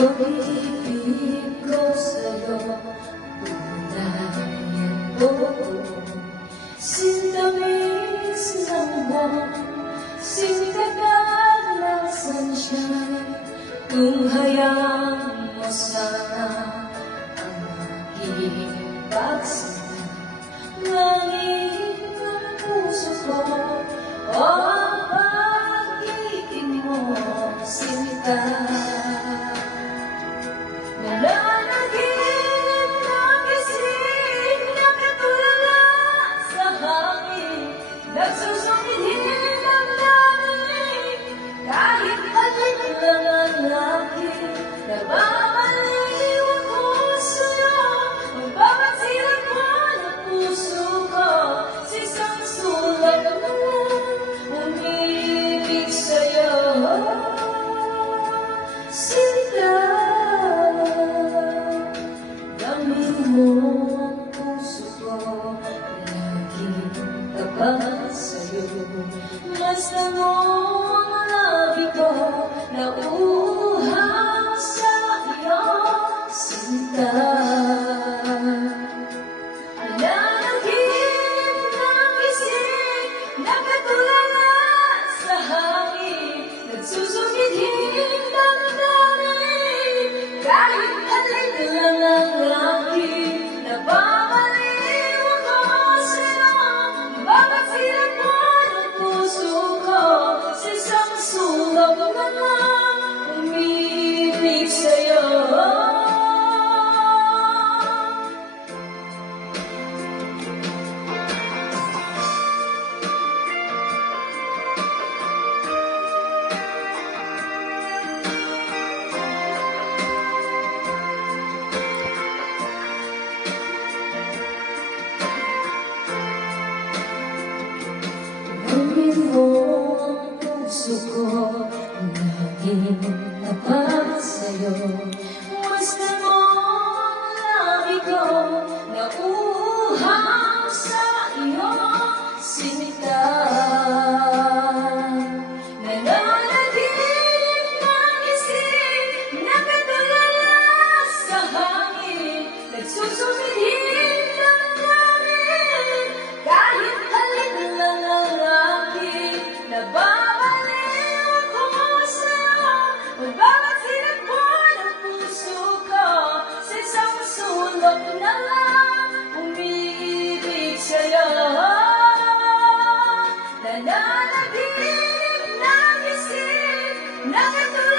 pag-ibig ko sa'yo, tunay at totoo. Sintamis ng buwan, sintagal ng sunshine, tunghayang mo sana ang aking pagsama. Langit ng puso ko, o ang pag-ibig mo, sinta. Nananaginip ng gising na katulala sa hangin, nagsusumidhid ang langit, kahit alin lang ang akin. Nababaliw ako sa'yo, magbabansilan mo ng puso ko, sa isang sulat na umibig sa'yo. Sinta, damhin mo ang puso ko, laging tapat sa'yo. Basta mo ang labi ko, nauuhaw sa iyo, sinta. Nananaginip ng gising na katulala sa hangin, nagsusumidhid ang damdamin, kahit alin lang ang akin. Nababaliw ako sa'yo, babaksilan mo ng puso ko, sa isang sulok na lang umibig sa'yo. Damhin mo ang puso ko, laging tapat sa'yo. Basta mo ang labi ko, nauuhaw sa iyo, sinta. Nananaginip ng gising na katulala sa hangin, nagsusumidhid ang langit, kahit alin lang ang akin. Nababaliw ako sa'yo, magbabansilan mo ng puso ko, sa isang sulok na lang umibig sa'yo. Nananaginip ng gising na katulala